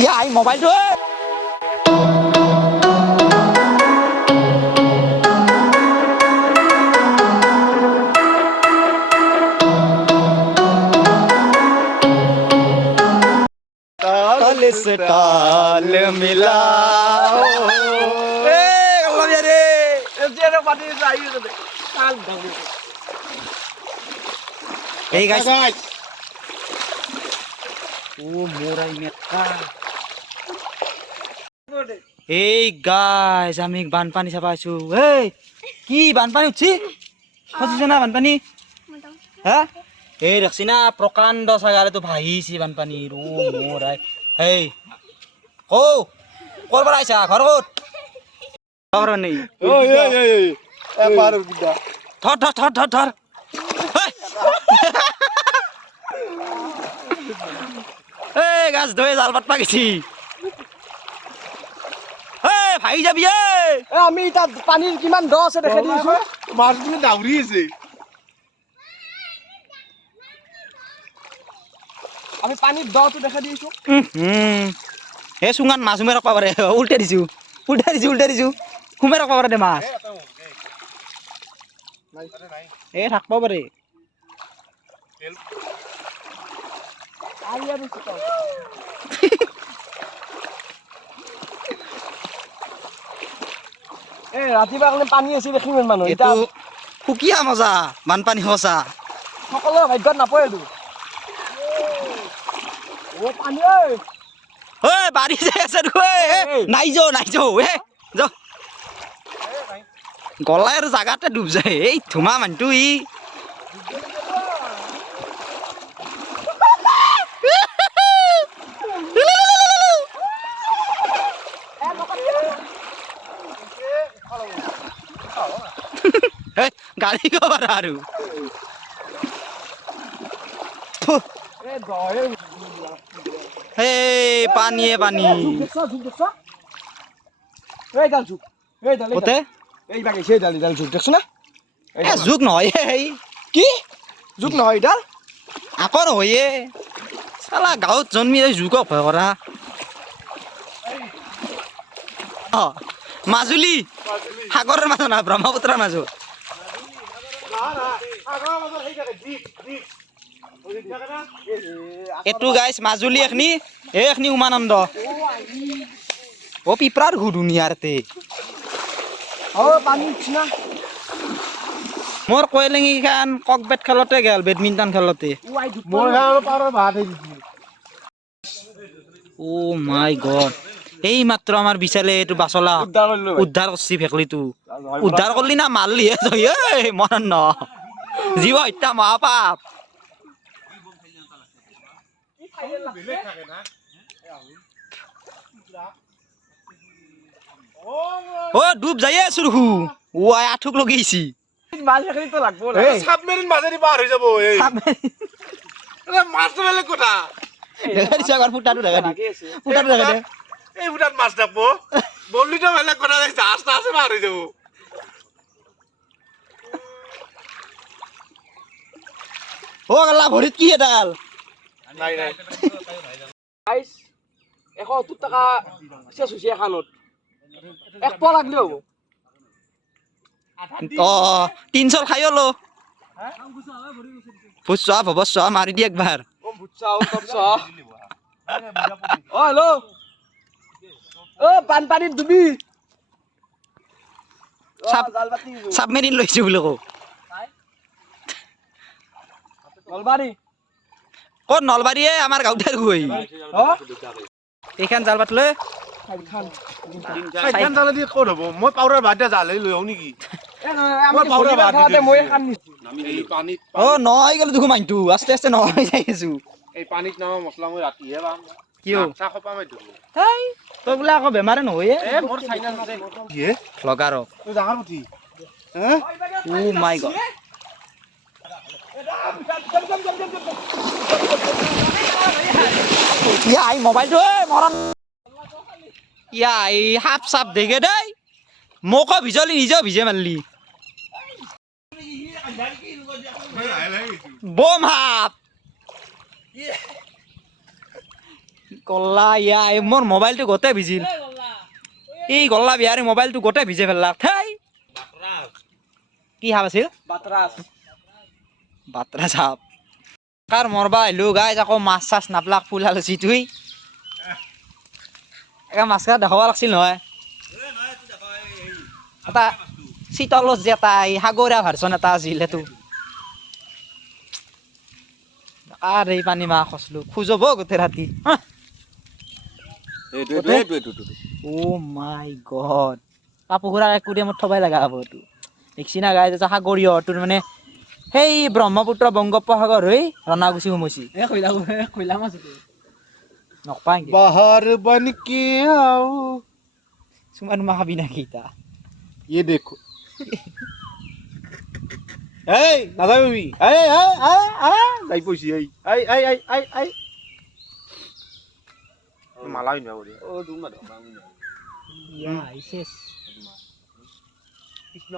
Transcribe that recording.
ইয়াই মোবাইলটো ताल से ताल मिलाओ ए गल्ला रे जेरे पानी जाई रे ताल धंगे ए गाइस ओ मोराई मेका এই গাইস আমি বানপানী চাবা আছো এই কি বানপানী উঠছি খচিছে না বানপানী হ্যাঁ এই দেখছি না প্রকাণ্ড সাগরে তো ভাইছি বানপানী ও মোরাই এই ও করবার আইছা ঘর কত খবর নেই ওই এ পার গিদা ধর ধর ধর ধর ধর এই গাছ ধরে জাল পাত পাকিছি এই ভাই যাবি এ আমি তাত পানীৰ কিমান দ আছে দেখাই দিছো মাছগুলো দাউৰি আছে আমি পানীৰ দটো দেখাই দিছো এ সুঙান মাছ উমে রাখবা পারে উল্টে দিছু উমে রাখবা পারে দে মাছ এ থাকবা পারে আইয়া দিছো তো এ ৰাতিপুৱা কাৰণে পানী আছে দেখি মানুহ এটা সুকিয়া মজা বানপানী হসা সকলো ভাগ্যত নাপয় এটো ও পানী ঐ ঐ বাড়ি যাই আছে নাই যাও এ যাও গলাৰ জাগাতে ডুব যায় এই ধুমা মানটো ই গাড়ি কবাৰ আৰু এ দয়ে এই পানীয়ে পানী এই ডাল ঝুক এই ডাল ওতে এই বাকি সেই ডাল ঝুক দেখছ না এ যুগ নহয় এই কি ঝুক নহয় ডাল আকৌ নহয়ে চালা গাঁৱত জন্মি যুগক ভয় কৰা মাজুলী সাগৰৰ মাজত নহয় ব্ৰহ্মপুত্ৰৰ মাজত এইটো গাইছ মাজুলী এখনি উমানন্দ ও পিপৰাৰ ঘু দুনিয়াৰতে ও পানী না মোৰ কয়লেঙি খান ককবেট খেলতে গেল বেডমিণ্টন খেলতে মোৰ গাঁৱৰ পাৰৰ ভাত দিছিল ও মাই গড এই মাত্ৰ আমাৰ বিচালে এইটো বাচলা উদ্ধাৰ কৰছি ভেকলিটো উদ্ধাৰ কৰলি না মাৰলিহে তই এই মৰণ ন জীৱ হত্যা মহাপাপ ও ডুব যাইয়ে আছো দেখো ও আঠুক লগাইছি মাছ এখনি তো লাগবো না সাবমেরিন বাজারি পার হই যাব এই আরে মাছ তো বেলে কোটা দেখা দিছ আগৰ ফুটাটো দেখা দি ফুটাটো দেখা দে এই ফুটাত মাছ ডাকবো বললি তো বেলে কোটা দেখছ আস্তে আস্তে পার হই যাব ও গলা ভৰিত কি এডাল নাই গাইস 170 টাকা শেষ হইছে এখানত এক পা লাগলে হবো অ 300 খাইও লো ফুসা ভবসা মারি দি একবার ও বুচ্চাও তপসা ও হ্যালো ও পানপানি ডুবি সাবমেরিন লইছে বলে কো নলবাৰী কোন নলবাৰীয়ে আমাৰ গাঁৱতে গৈ এইখান জাল পাত লৈ খাইখান জালে দি ক'ত হ'ব মই পাউৰাৰ ভাত জালে লৈ আহো নেকি আমাৰ পাউৰাৰ ভাত খাওঁতে মই খান এই পানীত ও নয় গেল দেখো মাইনটো আস্তে আস্তে নয় যাই আছো এই পানীত নামা মছলা মই ৰাতিহে পাম কিয় চা খপা মই ধুব হেই তই বোলে আকৌ বেমাৰে নহয়ে এ মোৰ চাইনা আছে কি লগাৰ তুই ডাঙৰ পুঠি হে ও মাই গড ইয়াই মোবাইলটো মৰণ ইয়াই হাপ চাপ দেখে দেই মোকো ভিজলি নিজেও ভিজে মাৰলি বোম হাপ কলা ইয়া মোৰ মোবাইলটো গোটেই ভিজিল এই গল্লা বিহাৰী মোবাইলটো গোটেই ভিজে পেলাক ঠাই কি সাপ আছিল বাতৰা সাপ কাৰ মৰবা আহিলো গাইজ আকৌ মাছ চাছ নাপলাক ফুল হালচি তুই একে মাছ খাই দেখাব লাগছিল নহয় এটা চিতলত যে এটা সাগৰীয়া ভাৰ্চন এটা আছিল সেইটো আৰ এই পানী মাছ খচলো খুজব গোটেই ৰাতি ও মাই গড কাপোৰ একুৰিয়ামত থবাই লগা হ'ব এইটো দেখছি না গাইজ এটা সাগৰীয় তোৰ মানে সেই ব্ৰহ্মপুত্ৰ বংগোপসাগৰ হৈ ৰণাগুছি সোমাইছি নকপাই বাহাৰ বনকে আও চুমা নুমা খাবি নাকি ইতা ये देखो এই নাযাবি এই যাই পইছি এই মালা ইনবা কৰি ও দুমা ইয়া আইছেছ কৃষ্ণ